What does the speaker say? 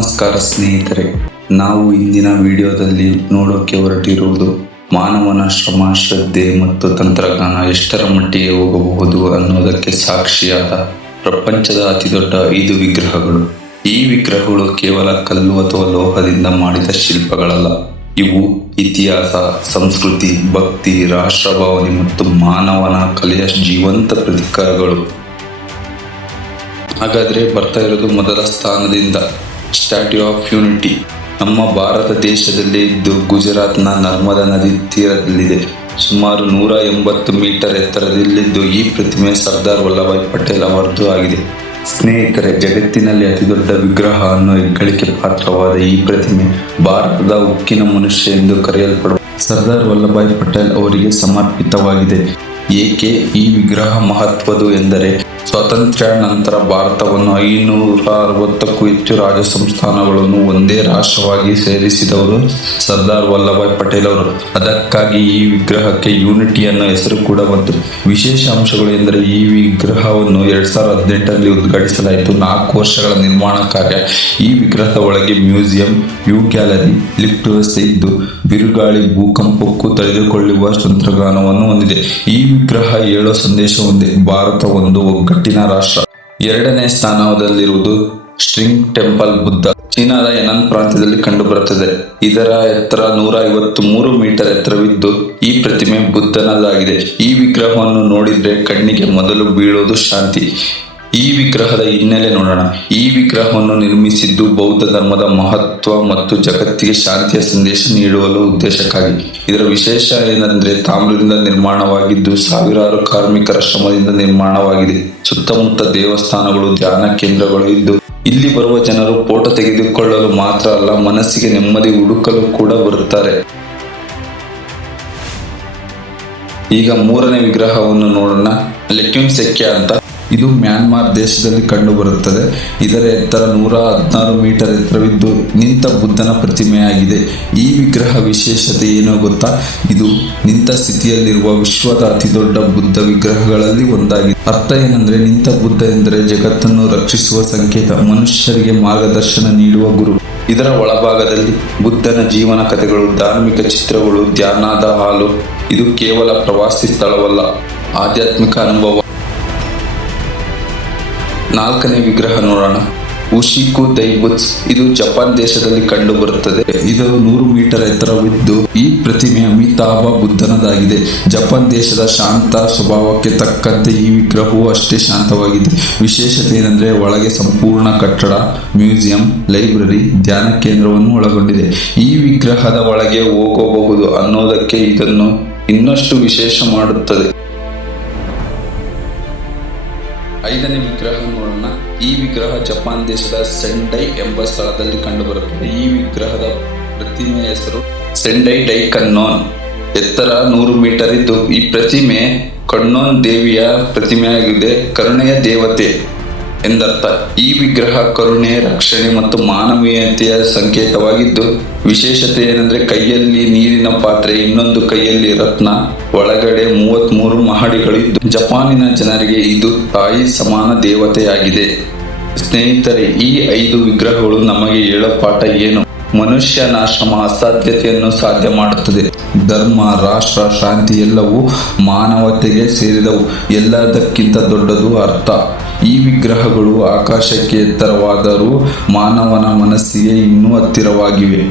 ನಮಸ್ಕಾರ ಸ್ನೇಹಿತರೆ, ನಾವು ಇಂದಿನ ವಿಡಿಯೋದಲ್ಲಿ ನೋಡೋಕೆ ಹೊರಟಿರುವುದು ಮಾನವನ ಶ್ರಮ, ಶ್ರದ್ಧೆ ಮತ್ತು ತಂತ್ರಜ್ಞಾನ ಎಷ್ಟರ ಮಟ್ಟಿಗೆ ಹೋಗಬಹುದು ಅನ್ನೋದಕ್ಕೆ ಸಾಕ್ಷಿಯಾದ ಪ್ರಪಂಚದ ಅತಿದೊಡ್ಡ 5 ವಿಗ್ರಹಗಳು. ಈ ವಿಗ್ರಹಗಳು ಕೇವಲ ಕಲ್ಲು ಅಥವಾ ಲೋಹದಿಂದ ಮಾಡಿದ ಶಿಲ್ಪಗಳಲ್ಲ. ಇವು ಇತಿಹಾಸ, ಸಂಸ್ಕೃತಿ, ಭಕ್ತಿ, ರಾಷ್ಟ್ರಭಾವನೆ ಮತ್ತು ಮಾನವನ ಕಲೆಯ ಜೀವಂತ ಪ್ರತೀಕಗಳು. ಹಾಗಾದ್ರೆ ಬರ್ತಾ ಇರೋದು ಮೊದಲ ಸ್ಥಾನದಿಂದ ಸ್ಟ್ಯಾಟ್ಯೂ ಆಫ್ ಯೂನಿಟಿ. ನಮ್ಮ ಭಾರತ ದೇಶದಲ್ಲೇ ಇದ್ದು ಗುಜರಾತ್ನ ನರ್ಮದಾ ನದಿ ತೀರದಲ್ಲಿದೆ. ಸುಮಾರು 180 ಮೀಟರ್ ಎತ್ತರದಲ್ಲಿದ್ದು ಈ ಪ್ರತಿಮೆ ಸರ್ದಾರ್ ವಲ್ಲಭಾಯ್ ಪಟೇಲ್ ಅವರದ್ದು ಆಗಿದೆ. ಸ್ನೇಹಿತರೆ, ಜಗತ್ತಿನಲ್ಲಿ ಅತಿದೊಡ್ಡ ವಿಗ್ರಹ ಅನ್ನೋ ಹೆಗ್ಗಳಿಕೆ ಪಾತ್ರವಾದ ಈ ಪ್ರತಿಮೆ ಭಾರತದ ಉಕ್ಕಿನ ಮನುಷ್ಯ ಎಂದು ಕರೆಯಲ್ಪಡುವ ಸರ್ದಾರ್ ವಲ್ಲಭಾಯ್ ಪಟೇಲ್ ಅವರಿಗೆ ಸಮರ್ಪಿತವಾಗಿದೆ. ಏಕೆ ಈ ವಿಗ್ರಹ ಮಹತ್ವದ್ದು ಎಂದರೆ, ಸ್ವಾತಂತ್ರ್ಯ ನಂತರ ಭಾರತವನ್ನು 560ಕ್ಕೂ ಹೆಚ್ಚು ರಾಜ ಸಂಸ್ಥಾನಗಳನ್ನು ಒಂದೇ ರಾಷ್ಟ್ರವಾಗಿ ಸೇರಿಸಿದವರು ಸರ್ದಾರ್ ವಲ್ಲಭಾಯ್ ಪಟೇಲ್ ಅವರು. ಅದಕ್ಕಾಗಿ ಈ ವಿಗ್ರಹಕ್ಕೆ ಯೂನಿಟಿ ಅನ್ನೋ ಹೆಸರು ಕೂಡ ಬಂತು. ವಿಶೇಷ ಅಂಶಗಳು ಎಂದರೆ, ಈ ವಿಗ್ರಹವನ್ನು 2018ರಲ್ಲಿ ಉದ್ಘಾಟಿಸಲಾಯಿತು. 4 ವರ್ಷಗಳ ನಿರ್ಮಾಣ ಕಾರ್ಯ. ಈ ವಿಗ್ರಹದ ಒಳಗೆ ಮ್ಯೂಸಿಯಂ, ವ್ಯೂ ಗ್ಯಾಲರಿ, ಲಿಫ್ಟ್ ವ್ಯವಸ್ಥೆ ಇದ್ದು ಬಿರುಗಾಳಿ, ಭೂಕಂಪಕ್ಕೂ ತಡೆದುಕೊಳ್ಳುವ ತಂತ್ರಜ್ಞಾನವನ್ನು ಹೊಂದಿದೆ. ಈ ವಿಗ್ರಹ ಹೇಳೋ ಸಂದೇಶ ಒಂದೇ: ಭಾರತ ಒಂದು ಒಗ್ಗಟ್ಟಿನ ರಾಷ್ಟ್ರ. 2ನೇ ಸ್ಥಾನದಲ್ಲಿರುವುದು ಸ್ಟ್ರಿಂಗ್ ಟೆಂಪಲ್ ಬುದ್ಧ. ಚೀನಾದ ಹೆನಾನ್ ಪ್ರಾಂತ್ಯದಲ್ಲಿ ಕಂಡುಬರುತ್ತದೆ. ಇದರ ಎತ್ತರ 153 ಮೀಟರ್ ಎತ್ತರವಿದ್ದು ಈ ಪ್ರತಿಮೆ ಬುದ್ಧನದಾಗಿದೆ. ಈ ವಿಗ್ರಹವನ್ನು ನೋಡಿದ್ರೆ ಕಣ್ಣಿಗೆ ಮೊದಲು ಬೀಳೋದು ಶಾಂತಿ. ಈ ವಿಗ್ರಹದ ಹಿನ್ನೆಲೆ ನೋಡೋಣ. ಈ ವಿಗ್ರಹವನ್ನು ನಿರ್ಮಿಸಿದ್ದು ಬೌದ್ಧ ಧರ್ಮದ ಮಹತ್ವ ಮತ್ತು ಜಗತ್ತಿಗೆ ಶಾಂತಿಯ ಸಂದೇಶ ನೀಡುವ ಉದ್ದೇಶಕ್ಕಾಗಿ. ಇದರ ವಿಶೇಷ ಏನೆಂದರೆ, ತಾಮ್ರದಿಂದ ನಿರ್ಮಾಣವಾಗಿದ್ದು ಸಾವಿರಾರು ಕಾರ್ಮಿಕರ ಶ್ರಮದಿಂದ ನಿರ್ಮಾಣವಾಗಿದೆ. ಸುತ್ತಮುತ್ತ ದೇವಸ್ಥಾನಗಳು, ಧ್ಯಾನ ಕೇಂದ್ರಗಳು ಇದ್ದು ಇಲ್ಲಿ ಬರುವ ಜನರು ಫೋಟೋ ತೆಗೆದುಕೊಳ್ಳಲು ಮಾತ್ರ ಅಲ್ಲ, ಮನಸ್ಸಿಗೆ ನೆಮ್ಮದಿ ಹುಡುಕಲು ಕೂಡ ಬರುತ್ತಾರೆ. ಈಗ 3ನೇ ವಿಗ್ರಹವನ್ನು ನೋಡೋಣ. ಲೆಕ್ಯುನ್ ಸೆಕ್ಯಾ ಅಂತ. ಇದು ಮ್ಯಾನ್ಮಾರ್ ದೇಶದಲ್ಲಿ ಕಂಡು ಬರುತ್ತದೆ. ಇದರ ಎತ್ತರ 116 ಮೀಟರ್ ಎತ್ತರವಿದ್ದು ನಿಂತ ಬುದ್ಧನ ಪ್ರತಿಮೆಯಾಗಿದೆ. ಈ ವಿಗ್ರಹ ವಿಶೇಷತೆ ಏನೋ ಗೊತ್ತಾ? ಇದು ನಿಂತ ಸ್ಥಿತಿಯಲ್ಲಿರುವ ವಿಶ್ವದ ಅತಿದೊಡ್ಡ ಬುದ್ಧ ವಿಗ್ರಹಗಳಲ್ಲಿ ಒಂದಾಗಿದೆ. ಅರ್ಥ ಏನಂದ್ರೆ, ನಿಂತ ಬುದ್ಧ ಎಂದರೆ ಜಗತ್ತನ್ನು ರಕ್ಷಿಸುವ ಸಂಕೇತ, ಮನುಷ್ಯರಿಗೆ ಮಾರ್ಗದರ್ಶನ ನೀಡುವ ಗುರು. ಇದರ ಒಳಭಾಗದಲ್ಲಿ ಬುದ್ಧನ ಜೀವನ ಕಥೆಗಳು, ಧಾರ್ಮಿಕ ಚಿತ್ರಗಳು, ಧ್ಯಾನದ ಹಾಲು. ಇದು ಕೇವಲ ಪ್ರವಾಸಿ ಸ್ಥಳವಲ್ಲ, ಆಧ್ಯಾತ್ಮಿಕ ಅನುಭವ. 4ನೇ ವಿಗ್ರಹ ನೋಡೋಣ. ಉಶಿಕು ದೈಬುತ್ಸ್. ಇದು ಜಪಾನ್ ದೇಶದಲ್ಲಿ ಕಂಡು ಬರುತ್ತದೆ. ಇದು 100 ಮೀಟರ್ ಎತ್ತರವಿದ್ದು ಈ ಪ್ರತಿಮೆ ಅಮಿತಾಭ ಬುದ್ಧನದಾಗಿದೆ. ಜಪಾನ್ ದೇಶದ ಶಾಂತ ಸ್ವಭಾವಕ್ಕೆ ತಕ್ಕಂತೆ ಈ ವಿಗ್ರಹವು ಅಷ್ಟೇ ಶಾಂತವಾಗಿದೆ. ವಿಶೇಷತೆ ಏನಂದ್ರೆ, ಒಳಗೆ ಸಂಪೂರ್ಣ ಕಟ್ಟಡ, ಮ್ಯೂಸಿಯಂ, ಲೈಬ್ರರಿ, ಧ್ಯಾನ ಕೇಂದ್ರವನ್ನು ಒಳಗೊಂಡಿದೆ. ಈ ವಿಗ್ರಹದ ಒಳಗೆ ಹೋಗಬಹುದು ಅನ್ನೋದಕ್ಕೆ ಇದನ್ನು ಇನ್ನಷ್ಟು ವಿಶೇಷ ಮಾಡುತ್ತದೆ. 5ನೇ ವಿಗ್ರಹ ನೋಡೋಣ. ಈ ವಿಗ್ರಹ ಜಪಾನ್ ದೇಶದ ಸೆಂಡೈ ಎಂಬ ಸ್ಥಳದಲ್ಲಿ ಕಂಡುಬರುತ್ತದೆ. ಈ ವಿಗ್ರಹದ ಪ್ರತಿಮೆಯ ಹೆಸರು ಸೆಂಡೈ ಡೈಕನ್ನೋನ್. ಎತ್ತರ 100 ಮೀಟರ್ ಇದ್ದು ಈ ಪ್ರತಿಮೆ ಕನ್ನೋನ್ ದೇವಿಯ ಪ್ರತಿಮೆಯಾಗಿದೆ. ಕರುಣೆಯ ದೇವತೆ ಎಂದರ್ಥ. ಈ ವಿಗ್ರಹ ಕರುಣೆ, ರಕ್ಷಣೆ ಮತ್ತು ಮಾನವೀಯತೆಯ ಸಂಕೇತವಾಗಿದ್ದು, ವಿಶೇಷತೆ ಏನಂದ್ರೆ, ಕೈಯಲ್ಲಿ ನೀರಿನ ಪಾತ್ರೆ, ಇನ್ನೊಂದು ಕೈಯಲ್ಲಿ ರತ್ನ. ಒಳಗಡೆ 33 ಮಹಡಿಗಳು ಇದ್ದು ಜಪಾನಿನ ಜನರಿಗೆ ಇದು ತಾಯಿ ಸಮಾನ ದೇವತೆಯಾಗಿದೆ. ಸ್ನೇಹಿತರೆ, ಈ 5 ವಿಗ್ರಹಗಳು ನಮಗೆ ಹೇಳೋ ಪಾಠ ಏನು? ಮನುಷ್ಯನ ಶ್ರಮ ಅಸಾಧ್ಯತೆಯನ್ನು ಸಾಧ್ಯ ಮಾಡುತ್ತದೆ. ಧರ್ಮ, ರಾಷ್ಟ್ರ, ಶಾಂತಿ ಎಲ್ಲವೂ ಮಾನವತೆಗೆ ಸೇರಿದವು. ಎಲ್ಲದಕ್ಕಿಂತ ದೊಡ್ಡದು ಅರ್ಥ. ಈ ವಿಗ್ರಹಗಳು ಆಕಾಶಕ್ಕೆ ಎತ್ತರವಾದರೂ ಮಾನವನ ಮನಸ್ಸಿಗೆ ಇನ್ನೂ ಹತ್ತಿರವಾಗಿವೆ.